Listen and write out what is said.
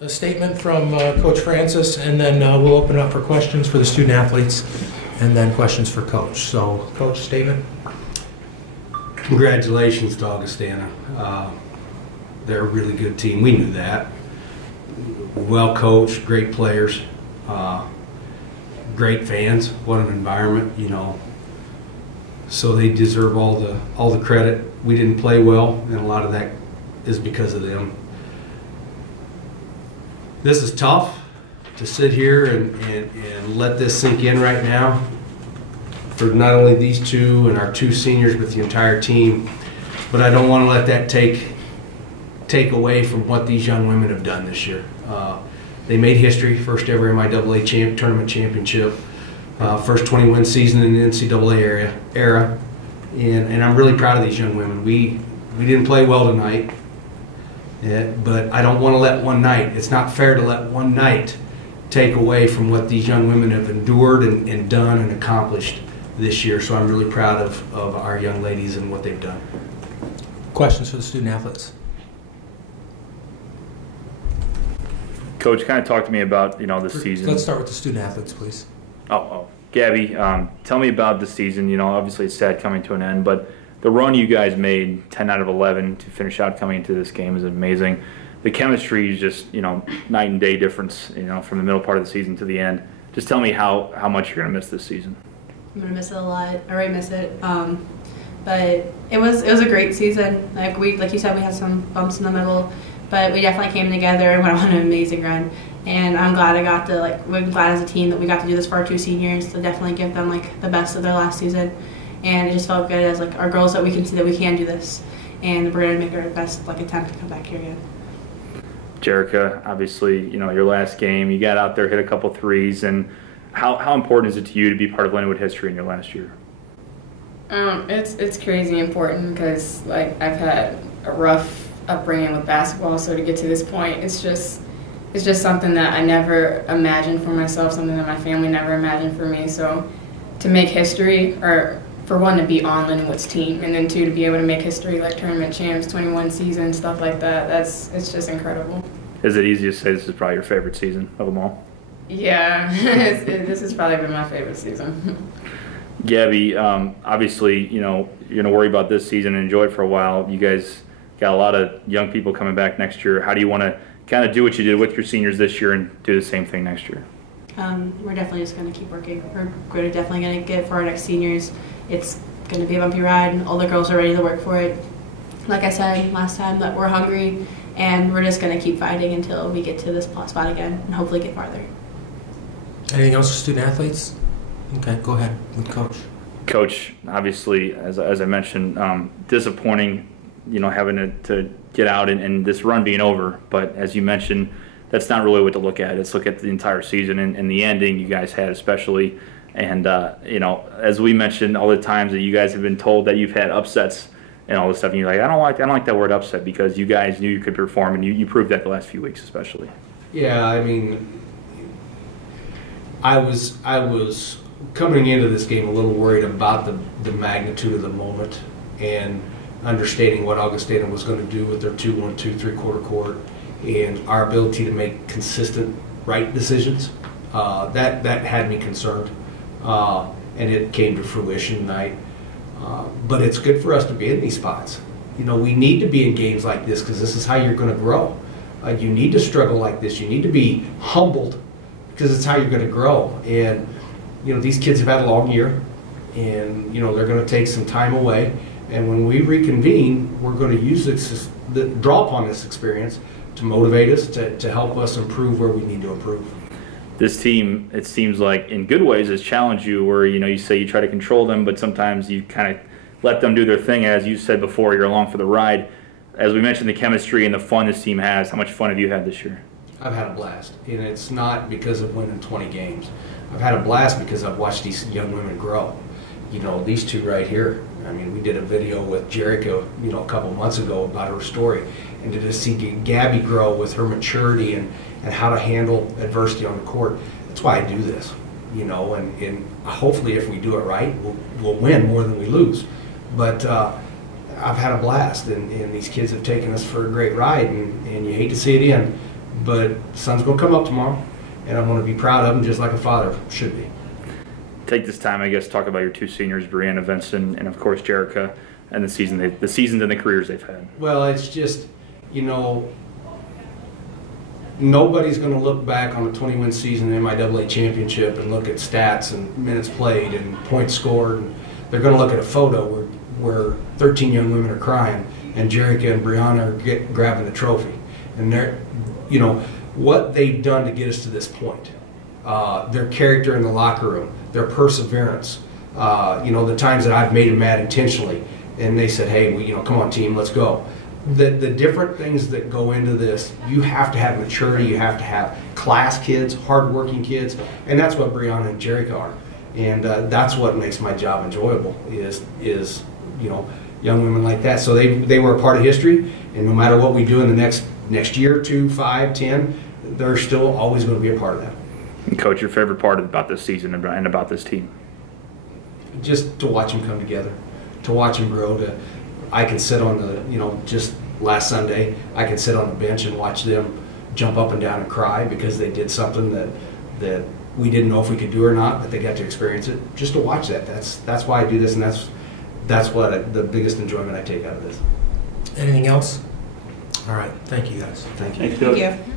a statement from Coach Francis, and then we'll open it up for questions for the student athletes, and then questions for Coach. So, Coach, statement. Congratulations to Augustana. They're a really good team. We knew that. Well coached, great players, great fans. What an environment, you know. So they deserve all the credit. We didn't play well, and a lot of that is because of them. This is tough to sit here and let this sink in right now for not only these two and our two seniors, but the entire team. But I don't want to let that take away from what these young women have done this year. They made history, first ever NCAA tournament championship, first 20-win season in the NCAA era, and I'm really proud of these young women. We didn't play well tonight, but I don't want to let one night, it's not fair to let one night take away from what these young women have endured and done and accomplished this year. So I'm really proud of our young ladies and what they've done. Questions for the student athletes? Coach, kind of talk to me about, the season. Let's start with the student athletes, please. Gabby, tell me about the season. Obviously it's sad coming to an end, but the run you guys made, 10 out of 11 to finish out coming into this game, is amazing. The chemistry is just, night and day difference, from the middle part of the season to the end. Just tell me how much you're going to miss this season. I'm going to miss it a lot. I already miss it. But it was a great season. Like you said, we had some bumps in the middle, but we definitely came together and went on an amazing run. And I'm glad we're glad as a team that we got to do this for our two seniors, to definitely give them the best of their last season. And it just felt good as our girls that we can see that we can do this, and we're going to make our best attempt to come back here again. Jerica, obviously, your last game, you got out there, hit a couple threes, and how important is it to you to be part of Lindenwood history in your last year? It's crazy important because I've had a rough upbringing with basketball, so to get to this point, it's just something that I never imagined for myself, something that my family never imagined for me. So to make history, or for one, to be on Lindenwood's team, and then two, to be able to make history like tournament champs, 21 seasons, stuff like that, it's just incredible. Is it easy to say this is probably your favorite season of them all? Yeah, this has probably been my favorite season. Gabby, obviously, you're going to worry about this season and enjoy it for a while. You guys got a lot of young people coming back next year. How do you want to kind of do what you did with your seniors this year and do the same thing next year? We're definitely just going to keep working. We're definitely going to get for our next seniors. It's going to be a bumpy ride, and all the girls are ready to work for it. Like I said last time, that we're hungry, and we're just going to keep fighting until we get to this spot again and hopefully get farther. Anything else for student athletes? Okay, go ahead with Coach. Coach, obviously, as I mentioned, disappointing, having to get out and this run being over. But as you mentioned, that's not really what to look at. It's look at the entire season and the ending you guys had especially. And, as we mentioned all the times that you guys have been told that you've had upsets and all this stuff, and you're like, I don't like that word upset, because you guys knew you could perform, and you proved that the last few weeks especially. Yeah, I mean, I was coming into this game a little worried about the magnitude of the moment and understanding what Augustana was going to do with their 2-1-2 3/4 court and our ability to make consistent right decisions. That had me concerned, and it came to fruition tonight. But it's good for us to be in these spots. We need to be in games like this because this is how you're going to grow. You need to struggle like this. You need to be humbled because it's how you're going to grow. And these kids have had a long year, and they're going to take some time away. And when we reconvene, we're going to use draw upon this experience to motivate us, to help us improve where we need to improve. This team, it seems like, in good ways, has challenged you where, you say you try to control them, but sometimes you kind of let them do their thing. As you said before, you're along for the ride. As we mentioned, the chemistry and the fun this team has, how much fun have you had this year? I've had a blast, and it's not because of winning 20 games. I've had a blast because I've watched these young women grow. These two right here, I mean, we did a video with Jerica, a couple months ago about her story, and to just see Gabby grow with her maturity and how to handle adversity on the court. That's why I do this, and hopefully if we do it right, we'll win more than we lose. But I've had a blast, and these kids have taken us for a great ride, and you hate to see it end. but sun's going to come up tomorrow, and I'm going to be proud of them just like a father should be. Take this time, I guess, talk about your two seniors, Brianna Vinson and of course Jerica, and the seasons and the careers they've had. Well, it's just, you know, nobody's going to look back on a 20-win season in the MIAA championship and look at stats and minutes played and points scored. And they're going to look at a photo where 13 young women are crying and Jerica and Brianna are grabbing the trophy. And they're, you know, what they've done to get us to this point. Their character in the locker room, their perseverance. You know, the times that I've made them mad intentionally, and they said, "Hey, you know, come on, team, let's go." The different things that go into this, you have to have maturity. You have to have class kids, hardworking kids, and that's what Brianna and Jerica are. And that's what makes my job enjoyable. Is you know, young women like that. So they were a part of history, and no matter what we do in the next year, 2, 5, 10, they're still always going to be a part of that. And Coach, your favorite part about this season and about this team? Just to watch them come together, to watch them grow. I can sit on the, you know, just last Sunday, I could sit on the bench and watch them jump up and down and cry because they did something that we didn't know if we could do or not, but they got to experience it. Just to watch that. That's why I do this, and that's what the biggest enjoyment I take out of this. Anything else? All right. Thank you, guys. Thank you. Thank you. Thank you.